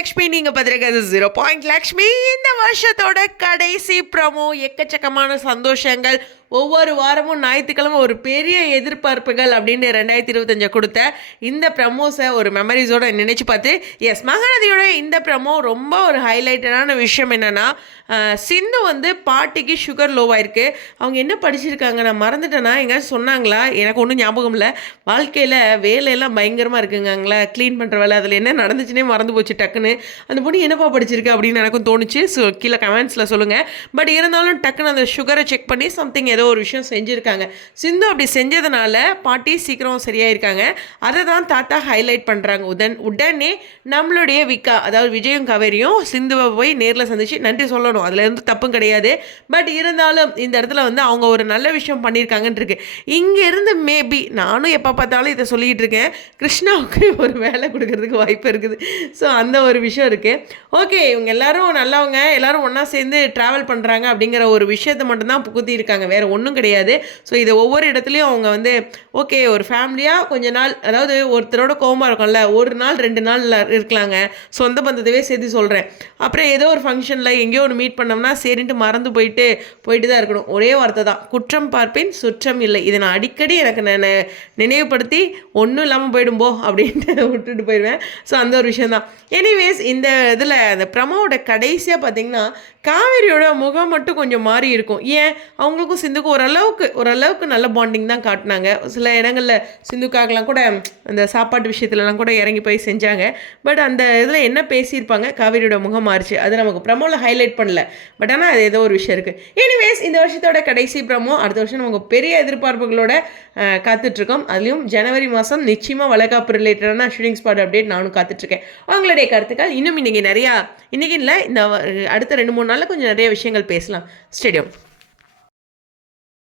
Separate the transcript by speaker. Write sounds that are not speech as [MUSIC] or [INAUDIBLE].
Speaker 1: லக்ஷ்மி நீங்கள் பார்த்துருக்கிறது zero point Lakshmi இந்த வருஷத்தோட கடைசி ப்ரமோ எக்கச்சக்கமான சந்தோஷங்கள் ஒவ்வொரு வாரமும் ஞாயிற்றுக்கிழமை ஒரு பெரிய எதிர்பார்ப்புகள் அப்படின்னு ரெண்டாயிரத்தி இருபத்தஞ்சை கொடுத்த இந்த ப்ரமோஸை ஒரு மெமரிஸோட நினச்சி பார்த்து எஸ் மகநதியோட இந்த ப்ரமோ ரொம்ப ஒரு ஹைலைட்டடான விஷயம் என்னென்னா சிந்து வந்து பாட்டிக்கு சுகர் லோவாயிருக்கு அவங்க என்ன படிச்சிருக்காங்க? நான் மறந்துட்டேன்னா எங்கேயாச்சும் சொன்னாங்களா? எனக்கு ஒன்றும் ஞாபகம் இல்லை. வாழ்க்கையில் வேலையெல்லாம் பயங்கரமாக இருக்குங்காங்களா? க்ளீன் பண்ணுற வேலை அதில் என்ன நடந்துச்சுன்னே மறந்து போச்சு டக்குன்னு. அந்த பொண்ணு என்னப்பா படிச்சிருக்கு? அப்படின்னு எனக்கும் தோணுச்சு. ஸோ கீழே கமெண்ட்ஸில் சொல்லுங்கள் பட் இருந்தாலும் டக்குன்னு அந்த சுகரை செக் பண்ணி சம்திங் ஏதோ ஒரு விஷயம் செஞ்சுருக்காங்க. சிந்து அப்படி செஞ்சதுனால பாட்டி சீக்கிரம் சரியாயிருக்காங்க. அதை தான் தாத்தா ஹைலைட் பண்ணுறாங்க உடன் உடனே நம்மளுடைய விக்கா அதாவது விஜயும் கவேரியும் சிந்துவை போய் நேரில் சந்திச்சு நன்றி சொல்லணும். அதில் இருந்து தப்பும் கிடையாது. பட் இருந்தாலும் இந்த இடத்துல வந்து அவங்க ஒரு நல்ல விஷயம் பண்ணியிருக்காங்கன்னு இருக்கு இங்கே இருந்து மேபி நானும் எப்போ பார்த்தாலும் இதை சொல்லிக்கிட்டு இருக்கேன். கிருஷ்ணாவுக்கு ஒரு வேலை கொடுக்கறதுக்கு வாய்ப்பு இருக்குது. ஸோ அந்த ஒரு விஷயம் இருக்குது ஓகே இவங்க எல்லாரும் நல்லவங்க. எல்லாரும் ஒன்றா சேர்ந்து ட்ராவல் பண்ணுறாங்க அப்படிங்கிற ஒரு விஷயத்தை மட்டும்தான் புகுத்தி இருக்காங்க வேறு ஒன்றும் கிடையாது. ஸோ இதை ஒவ்வொரு இடத்துலையும் அவங்க வந்து ஓகே ஒரு ஃபேமிலியாக கொஞ்ச நாள் அதாவது ஒருத்தரோட கோவமாக இருக்கும்ல ஒரு நாள் ரெண்டு நாள் இருக்கலாங்க. சொந்த பந்தத்தவே சேர்த்து சொல்கிறேன் அப்புறம் ஏதோ ஒரு ஃபங்க்ஷனில் எங்கேயோ ஒரு மீட் பண்ணோம்னா சரின்ட்டு மறந்து போயிட்டு போயிட்டு தான் இருக்கணும். ஒரே வார்த்தை தான். குற்றம் பார்ப்பேன் சுற்றம் இல்லை. இதை நான் அடிக்கடி எனக்கு நான் நினைவுபடுத்தி ஒன்றும் இல்லாமல் போயிடும்போ அப்படின்ட்டு [LAUGHS] விட்டுட்டு போயிடுவேன் ஸோ அந்த ஒரு விஷயம் தான். எனிவேஸ் இந்த இதில் அந்த ப்ரமோட கடைசியாக பார்த்தீங்கன்னா காவேரியோட முகம் மட்டும் கொஞ்சம் மாறி இருக்கும். ஏன்? அவங்களுக்கும் சிந்துக்கும் ஓரளவுக்கு ஓரளவுக்கு நல்ல பாண்டிங் தான் காட்டினாங்க. சில இடங்களில் சிந்துக்காகலாம் கூட அந்த சாப்பாட்டு விஷயத்துலலாம் கூட இறங்கி போய் செஞ்சாங்க. பட் அந்த இதில் என்ன பேசியிருப்பாங்க? காவேரியோட முகம் மாறிச்சு. அது நமக்கு ப்ரமோவில் ஹைலைட் பண்ணல. பட் ஆனால் அது ஏதோ ஒரு விஷயம் இருக்குது எனிவேஸ் இந்த வருஷத்தோட கடைசி ப்ரமோ அடுத்த வருஷம் நமக்கு பெரிய எதிர்பார்ப்புகளோட காத்துட்ருக்கோம். அதுலேயும் ஜனவரி மாதம் நிச்சயமாக வளகாப்பு ரிலேட்டடான ஷூட்டிங் ஸ்பாட் அப்டேட் நானும் காத்துட்ருக்கேன். அவங்களுடைய கருத்துக்கள் இன்னும் இன்றைக்கி நிறையா இன்றைக்கி இல்லை இந்த அடுத்த ரெண்டு மூணு நாளில் கொஞ்சம் நிறைய விஷயங்கள் பேசலாம். ஸ்டேடியம்